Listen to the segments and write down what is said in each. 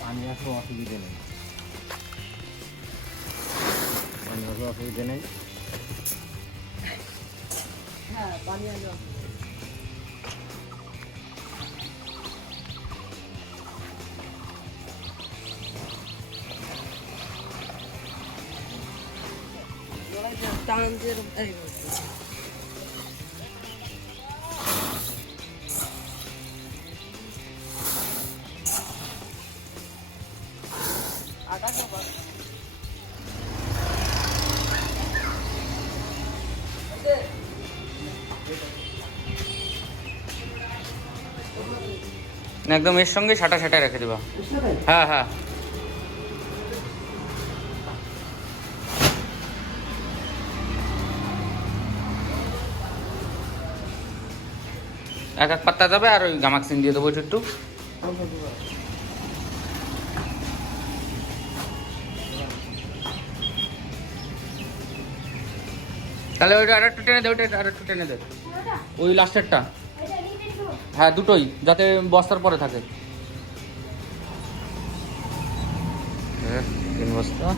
পানি আসলে অসুবিধে নেই। পানি আসলে অসুবিধে নেই। হ্যাঁ পানি আনলাম টান একদম এর সঙ্গে সাটা সাটায় রেখে দেবা। হ্যাঁ হ্যাঁ। এক এক পাত্তা যাবে, আর ওই গামাক্সিন দিয়ে দেবো একটু তাহলে ওইটা আর টেনে দে ওইটা আর টেনে দে। ওই লাস্টেরটা। হ্যাঁ দুটোই যাতে বস্তার পরে থাকে। হ্যাঁ, বস্তা।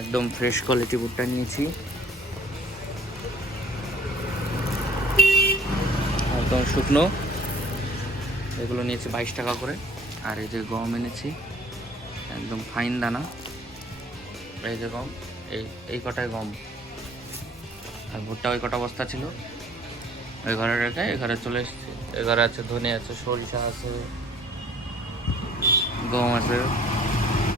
একদম ফ্রেশ কোয়ালিটি বুটটা নিয়েছি। একদম শুকনো। এগুলো নিয়েছি বাইশ টাকা করে। আর এই যে গম এনেছি, একদম ফাইন দানা। এই যে গম, এই এই কটায় গম। আর ভুট্টা ওই কটা বস্তা ছিল। ওই ঘরে রেখে এই ঘরে চলে এসেছি। এই ঘরে আছে ধনে আছে, সরিষা আছে, গম আছে।